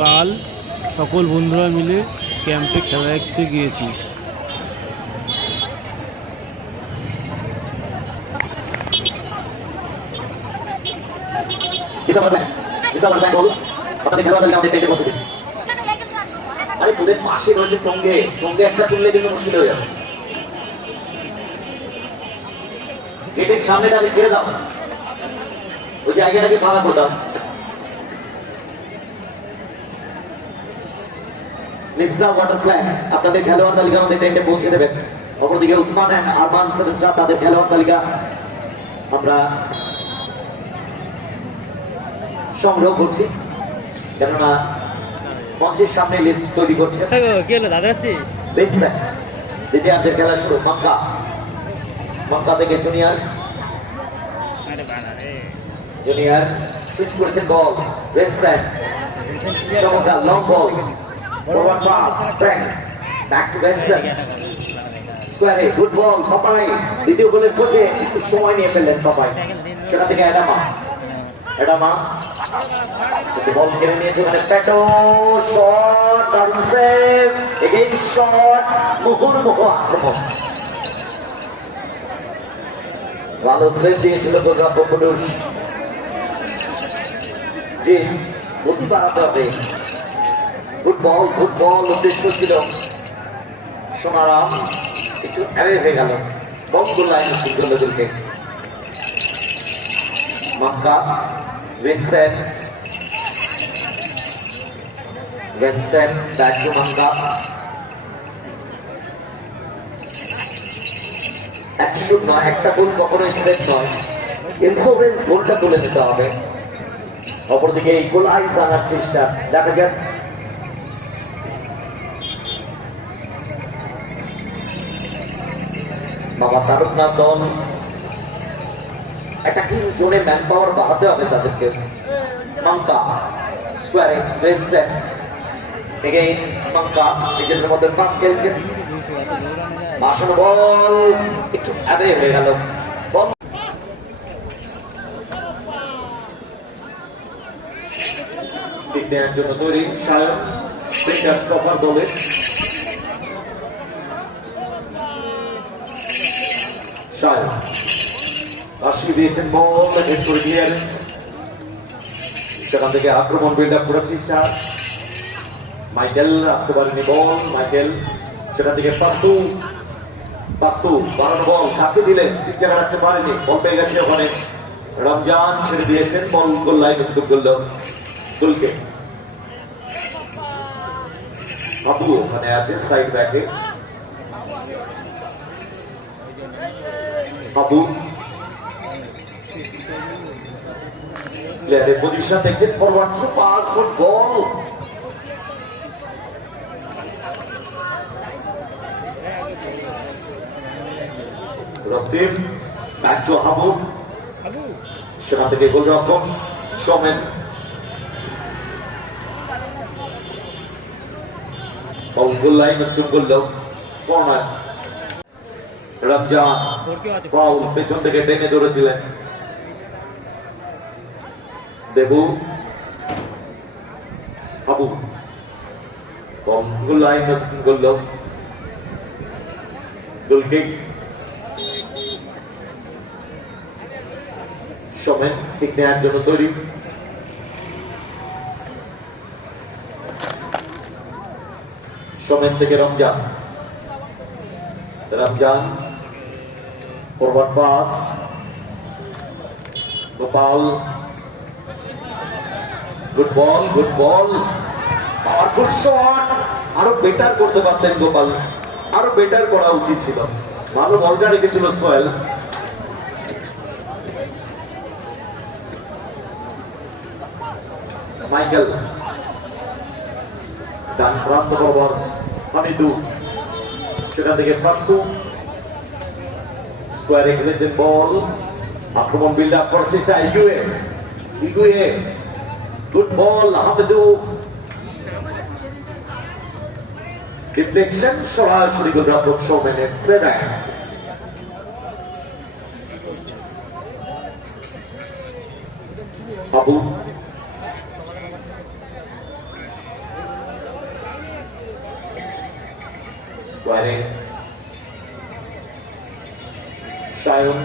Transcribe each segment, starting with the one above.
কাল সকল বন্ধুরা মিলে ক্যাম্পে খেলা দেখতে গিয়েছি। আরে তোদের পাশে রয়েছে টঙ্গে, টঙ্গে একটা তুললে কিন্তু মুশকিল হয়ে যাবে। গেটের সামনে তাকে ছেড়ে দাও, ওই জায়গাটাকে ফাঁকা করে দাও। মিসরা ওয়াটার প্ল্যান আপনাদের খেলোয়াড় তালিকা আমাদের টেন্টে পৌঁছে দেবেন। অপরদিকে উসমান এন্ড আরমান সেভেন্সরা তাদের খেলোয়াড় তালিকা আমরা সংগ্রহ করছি, কেননা মঞ্চের সামনে লিস্ট তৈরি করছে। দ্বিতীয়ার্ধের খেলা শুরু। মক্কা, মক্কা থেকে জুনিয়র সুইচ করছেন বল। বেনসন চমৎকার long ball, forward pass, back to Benson, স্কোয়ারে গুড বল। পাপাই দ্বিতীয় গোলের পথে একটু সময় নিয়ে ফেললেন পাপাই। সেটা থেকে অ্যাডামা, অ্যাডামা বল কেড়ে নিয়েছে, মানে প্যাটো শট, দারুণ সেভ, এগেইন শট, মুহুর্মুহু আক্রমণ। ভালো সেভ দিয়েছিল গোলরক্ষক পুরুষ। যে গতি বাড়াতে হবে, ফুটবল ফুটবল উদ্দেশ্য ছিল। সোনারাম একটু অ্যারে হয়ে গেল, বন্ধ লাইন দুলকে। Makka, Vincent, Vincent back to Makka. 1-0, একটা গোল কখনোই সেট নয়, ইনসুরেন্স গোলটা তুলে নিতে হবে। অপরদিকে এই গোল আইস আনার চেষ্টা, দেখা যাক। বাবা তারকনাথ দল একটা কি জোনে ম্যান পাওয়ার বাড়াতে হবে তাদেরকে। মক্কা স্কোয়ারে, ভিনসেন্ট এগেইন মক্কা নিজেদের মধ্যে পাস খেলছেন, বাসানো বল একটু আগে হয়ে গেল। দেওয়ার জন্য তৈরি সায়ন, ব্রেকার কভার বলে সায়ন আসি দিয়েছেন বল, হেড করে ক্লিয়ারেন্স। সেখান থেকে আক্রমণ বিল্ড আপ করার চেষ্টা। মাইকেল রাখতে পারেনি বল, মাইকেল সেখান থেকে পাস্তু, পাস্তু বাড়ানো বল কাকে দিলেন, ঠিক জায়গা রাখতে পারেনি, বল পেয়ে গেছে ওখানে। রমজান ছেড়ে দিয়েছেন বল, গোল লাইন করল গোলকে। আবু ওখানে আছে সাইড ব্যাকে, আবু প্লেয়ারের পজিশন দেখছেন, forward to pass, football Raktim back to Abu, সেখান থেকে গোলরক্ষক সোমেন, গোল লাইন করল কর্নার। রমজান ফাউল পেছন থেকে টেনে ধরেছিলেন। দেবু, আবু গোল লাইন করল, গোল কিক। সোমেন ঠিক নেওয়ার জন্য তৈরি। সোমেন থেকে Ramzan, Ramzan forward pass, Gopal good ball, good ball, powerful shot. আরো বেটার করতে পারতেন গোপাল, আরো বেটার করা উচিত ছিল, ভালো বলটা রেখেছিল সোহেল। মাইকেল ডান প্রান্ত বরাবর হামিদু, সেখান থেকে পাস্তু স্কোয়ারে খেলেছেন বল, আক্রমণ বিল্ড আপ করার চেষ্টা। ইগুয়ে, ইগুয়ে গুড বল, হামিদু ডিফ্লেকশন, সরাসরি গোলরক্ষক সৌমেনের সেভেন। Abu Square. Shayon.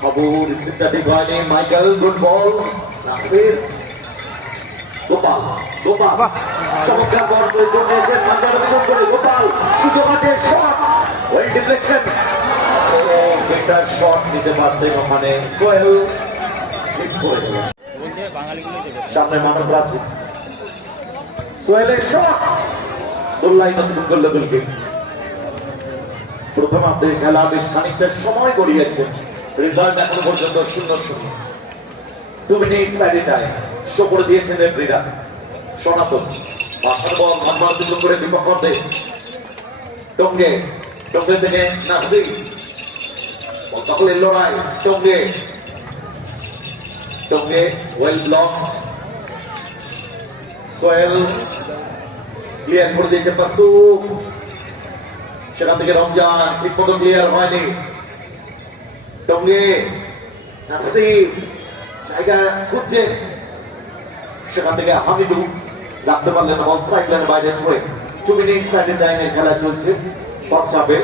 Abu receptive hয়নি Michael, good ball. Nasir. Gopal. চমৎকার বল প্রয়োজন হয়েছে সান্দার বিরুদ্ধে করে গোপাল সুযোগ আছে shot well deflection better shot নিতে পারতেন ওখানে সোহেল মিস করে দিল সামনে মানব রাজি সোহেলের শট গোল্লাই নতুন করল গোলকে প্রথমার্ধের খেলা বেশ খানিকটা সময় গড়িয়েছে রেজাল্ট এখনো পর্যন্ত 0-0 2 মিনিট সাইডে টাইম শো করে দিয়েছেন রেফারিরা সনাতন বাসার বল হামলার দিকে করে বিপক্ষে টঙ্গে থেকে নাসির তখনই লড়াই টঙ্গে ওয়েল ব্লকড সোহেল ক্লিয়ার করে দিয়েছে পাসু সেখান থেকে রমজান ঠিক মতো ক্লিয়ার হয়নি টঙ্গে নাসির জায়গা খুঁজছে সেখান থেকে হামিদু রাখতে পারলেন বল সাইডলাইনের বাইরে ছুঁড়ে 2 মিনিট সাইডে টাইমের খেলা চলছে ফার্স্ট হাফে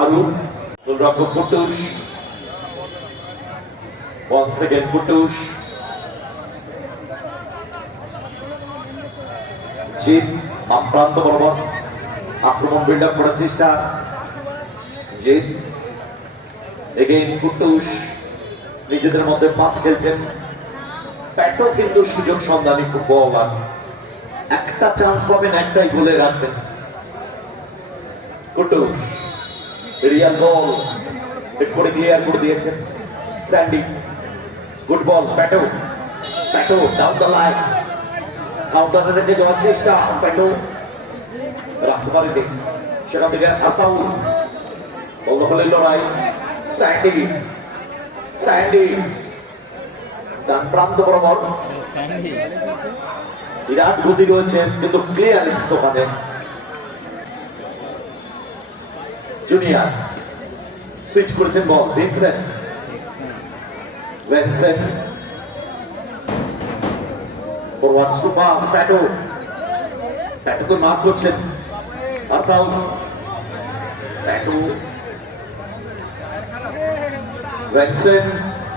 আরু গোলরক্ষক কুটুস once again কুটুস জিত প্রান্ত বরাবর আক্রমণ বিল্ড আপ করার চেষ্টা জিত এগেইন কুটুস নিজেদের মধ্যে পাস খেলছেন প্যাটো কিন্তু সুযোগ সন্ধানী ফুটবলার একটা চান্স পাবেন একটাই গোলে রাখবেন কুটুস রিয়াল বল হিট করে ক্লিয়ার করে দিয়েছেন Sandy good ball Pato down the line কাউন্টারে রেখে যাওয়ার চেষ্টা প্যাটো রাখতে পারেনি সেখান থেকে আতাউল বল দখলের লড়াই স্যান্ডি ডান প্রান্ত বরাবর বিরাট গতি রয়েছে কিন্তু ক্লিয়ারেন্স ওখানে জুনিয়র সুইচ করেছেন ball Vincent forward super Pato mark করছেন Ataul Pato Vincent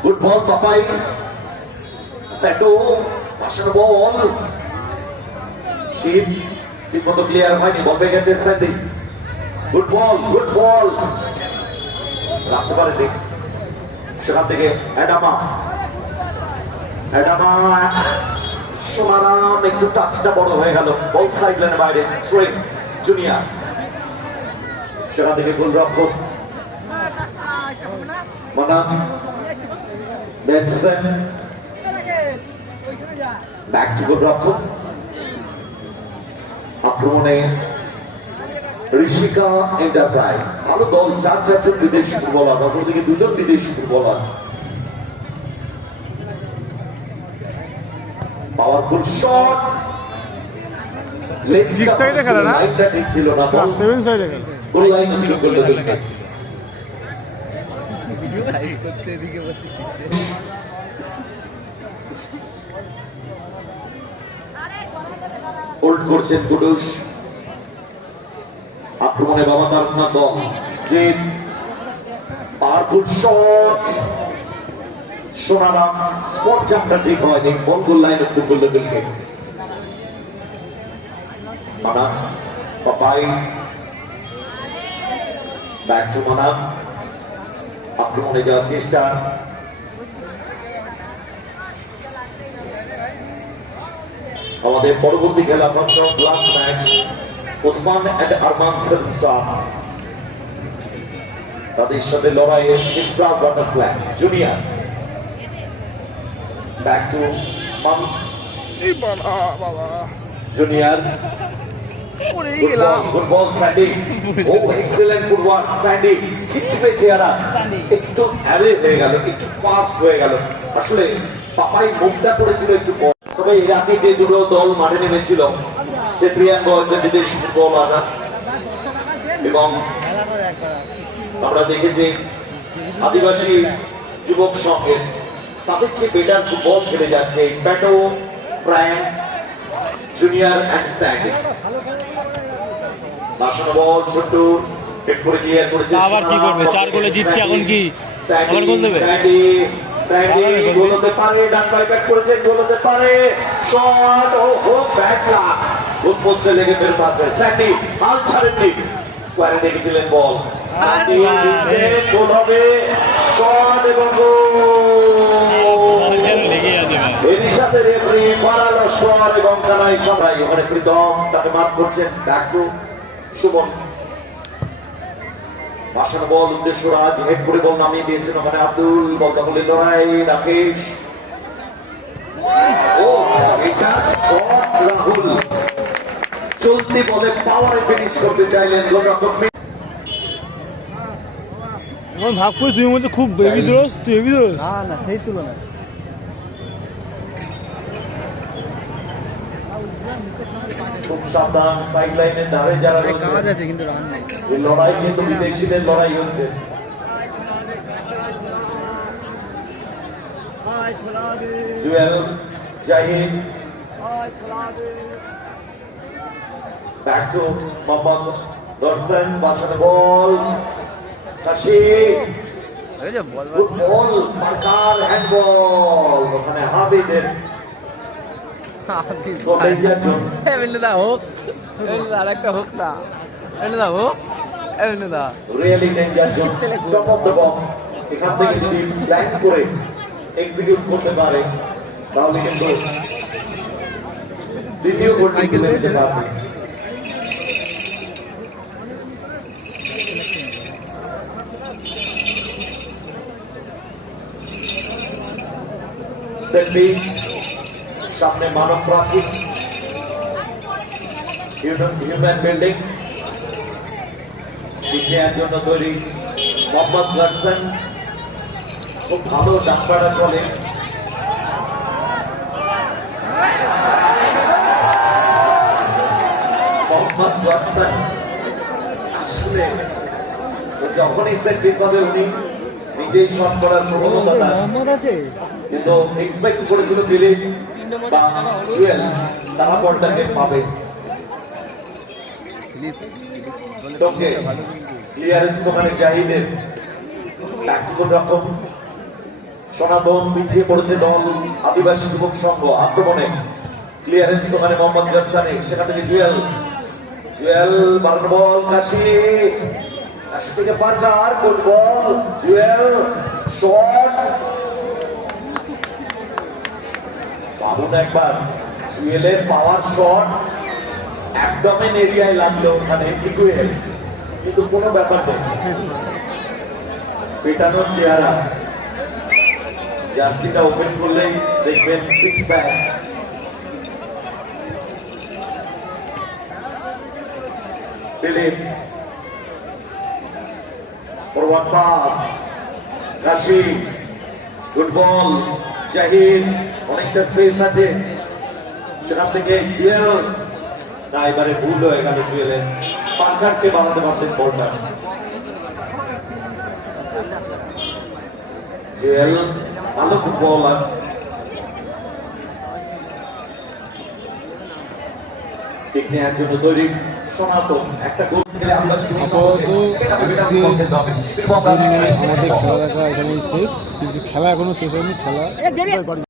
good ball Papai Pato পাশের বল ঠিক মতো ক্লিয়ার হয়নি বল পেয়ে গেছে স্যান্ডি গুড বল রাখতে পারেনি সেখান থেকে অ্যাডামা সোনারাম একটু টাচটা বড় হয়ে গেল বল সাইড লাইনের বাইরে থ্রোয়িং জুনিয়র সেখান থেকে গোলরক্ষক মানা বেনসন ব্যাক টু গোলরক্ষক আক্রমণে ঋষিকা এন্টারপ্রাইজ ভালো দল 4 জন বিদেশি ফুটবলার অপরদিকে 2 জন বিদেশি ফুটবলার পাওয়ারফুল শট সিক্স সাইডে খেলা না লাইনটা ঠিক ছিল না বল 7 সাইডে খেলা গোল লাইন ছিল গোল হোল্ড করছেন কুডুস আক্রমণে বাবা তারুণা দল জিত পাওয়ারফুল শট সোনারাম স্পট জাম্পটা ঠিক হয়নি বল গোল লাইন উত্তর করল দিলকে মানা পাপাই ব্যাক টু মানা আক্রমণে যাওয়ার চেষ্টা আমাদের পরবর্তী খেলা last match Osman and Arman সেলস্টার তাদের সাথে লড়াইয়ে ইসরা বাটারফ্লাই জুনিয়র ব্যাক টু মাম জুনিয়র ফুটবল স্যান্ডি ও এক্সেলেন্ট ফুটবল স্যান্ডি চিটপে চেহারা একটু অ্যারে হয়ে গেল একটু ফাস্ট হয়ে গেল আসলে পাপাই মুখটা করেছিল একটু তবে এর আগে যে দুটো দল মাঠে নেমেছিল সে প্রিয়াঙ্গঞ্জ বিদেশি ফুটবলার এবং আমরা দেখেছি আদিবাসী যুবক সংঘের তাদের চেয়ে বেটার ফুটবল খেলে যাচ্ছে প্যাটো প্রায় জুনিয়র অ্যান্ড স্যান্ডি বাসানো বল ছোট্ট হেড করে দিয়ে করেছে আবার কি করবে 4 গোলে জিতছে এখন কি আবার গোল দেবে স্যান্ডি স্যান্ডি গোল হতে পারে ডান পায়ে ব্যাট করেছে গোল হতে পারে শট ও হো ব্যাট লাগ গোল পোস্টে লেগে বের পাশে স্যান্ডি হাল ছাড়েননি স্কোয়ারে দেখেছিলেন বল গোল হবে শট এবং লেগে আছে এরই সাথে রেফারি করালো শট এবং কানাই সবাই ওখানে প্রীতম তাকে মার্ক করছেন ব্যাক টু সুমন বাসানো বল উদ্দেশ্য রাজ হেড করে বল নামিয়ে দিয়েছেন ওখানে আব্দুল বল দখলের লড়াই রাকেশ ও এটা শট রাহুল চলতি বলে পাওয়ারে ফিনিশ করতে চাইলেন গোলরক্ষক আমার ভাগ করে তুই মধ্যে খুব বেবি দোষ তুই বেবি দোষ না সেই তুলনায় খুব সাবধান সাইড লাইনে ধারে যারা কাজ আছে কিন্তু রান নেই এই লড়াই কিন্তু বিদেশিদের লড়াই হচ্ছে জুয়েল জাহিদ ব্যাক টু মোহাম্মদ দর্শন বাসানো বল কাশি গুড বল মার্কার হ্যান্ডবল ওখানে হাবিদের তো danger zone really danger zone top of the box এখান থেকে যদি প্ল্যান করে এক্সিকিউট করতে পারে তাহলে কিন্তু দ্বিতীয় গোলটি তুলে নিতে পারবে সেলফি সামনে মানব প্রাচীর হিউম্যান বিল্ডিং বিজ্ঞানের জন্য তৈরি মোহাম্মদ গার্সন খুব ভালো ডাক্তাররা চলে মোহাম্মদ গার্সন আসলে যখনই সেট পিস হবে উনি নিজেই শট করার প্রবণতা আছে কিন্তু এক্সপেক্ট করেছিল দিলীপ বা জুয়েল তারা বলটাকে পাবে ক্লিয়ারেন্স ওখানে জাহিদের রকম সনাতন পিছিয়ে পড়েছে দল আদিবাসী যুবক সংঘ আক্রমণে ক্লিয়ারেন্স ওখানে মোহাম্মদ গাসানি সেখান থেকে জুয়েল জুয়েল বারণ বল কাশি কাশি থেকে Parker good ball Jewel shot ভাবুন একবার জুয়েলের পাওয়ার শট একদমই এরিয়ায় লাগলো ওখানে ইকুয়েল কিন্তু কোনো ব্যাপার নেই পেটানোর চেহারা জার্সিটা ওপেন করলেই দেখবেন 6 প্যাক ফিলিপস ফরওয়ার্ড পাস কাশি গুড বল জাহিদ অনেকটা স্পেস আছে সেখান থেকে জুয়েল না এবারে ভুল হয়ে গেল জুয়েলের পার্কারকে বানাতে পারতেন বলটা জুয়েল ভালো ফুটবলার ঠিক নেওয়ার জন্য তৈরি সনাতন একটা গোল খেলে আমরা আমাদের খেলা দেখা এখানেই শেষ কিন্তু খেলা এখনো শেষ হয়নি খেলা